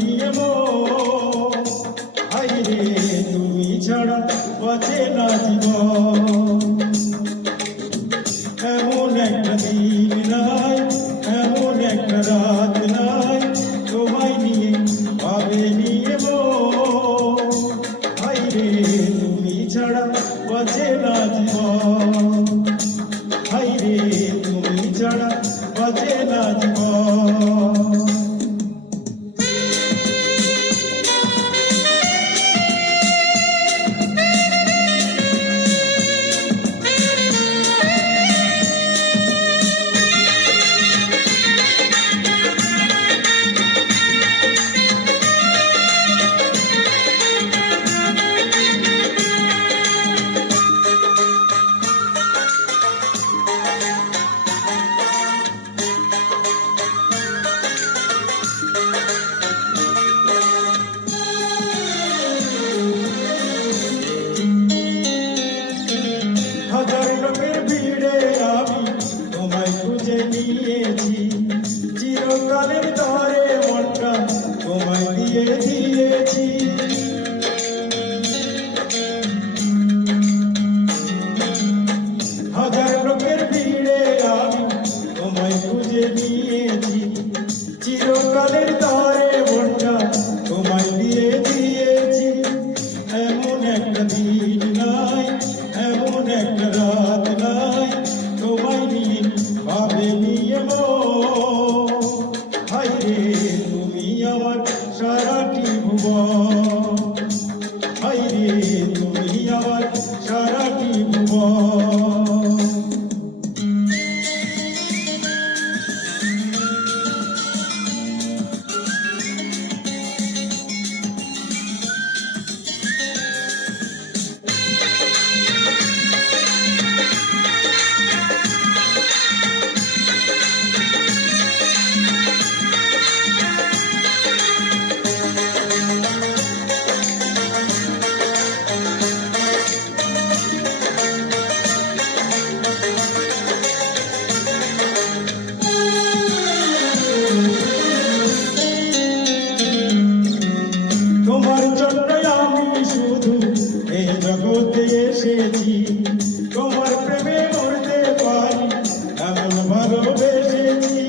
নিয়ে মন, হায়রে তুমি ছাড়া বাঁচে না জীবন। এমন একটা দিন নাই, এমন একটা রাত নাই, তোমায় নিয়ে ভাবে নিয়ে মন, হায়রে তুমি ছাড়া বাঁচে না জীবন, হায়রে তুমি ছাড়া বাঁচে না জীবন। হাজার লোকের ভিড়ে আমি তোমায় খুঁজে নিয়েছি, চিরকালের তরে মনটা তোমায় দিয়ে দিয়েছি। হাজার লোকের ভিড়ে আমি তোমায় খুঁজে নিয়েছি, চিরকালের তরে মনটা তোমায় দিয়ে দিয়েছি। এমন একটা দিন নাই, এমন একটা রাত নাই, তোমায় নিয়ে ভাবে নিয়ে মন, হায়রে তুমি আমার সারাটি ভুবন, হায়রে তুমি আমার সারাটি ভুবন। তোমার জন্যই আমি শুধু এই জগতে এসেছি, তোমার প্রেমে মরতে পারি এমন ভালোবেসেছি।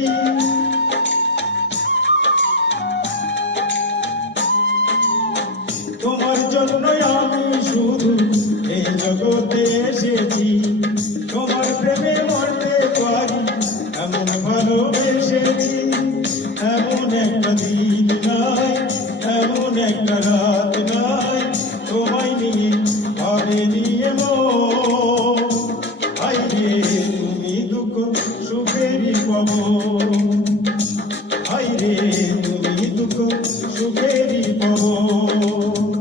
তোমার জন্যই আমি শুধু এই জগতে এসেছি, তোমার প্রেমে মরতে পারি এমন ভালোবেসেছি। এমন একটা দিন নাই, এমন একটা রাত নাই, তোমায় নিয়ে ভাবে নিয়ে মন, হায়রে তুমি দুঃখ সুখেরই পাবন, হায়রে তুমি দুঃখ সুখেরই পাবন।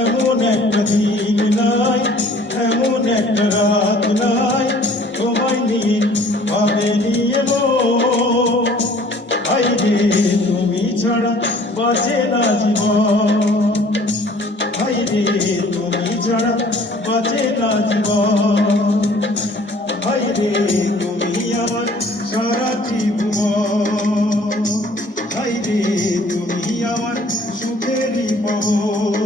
এমন একটা দিন নাই, এমন একটা রাত নাই, তোমায় নিয়ে ভাবে নিয়ে মন, হায়রে তুমি ছাড়া বাঁচে না জীবন, হায়রে তুমি ছাড়া বাঁচে না জীবন, হায়রে তুমি আমার সারাটি ভুবন, হায়রে তুমি আমার সুখেরই পাবন।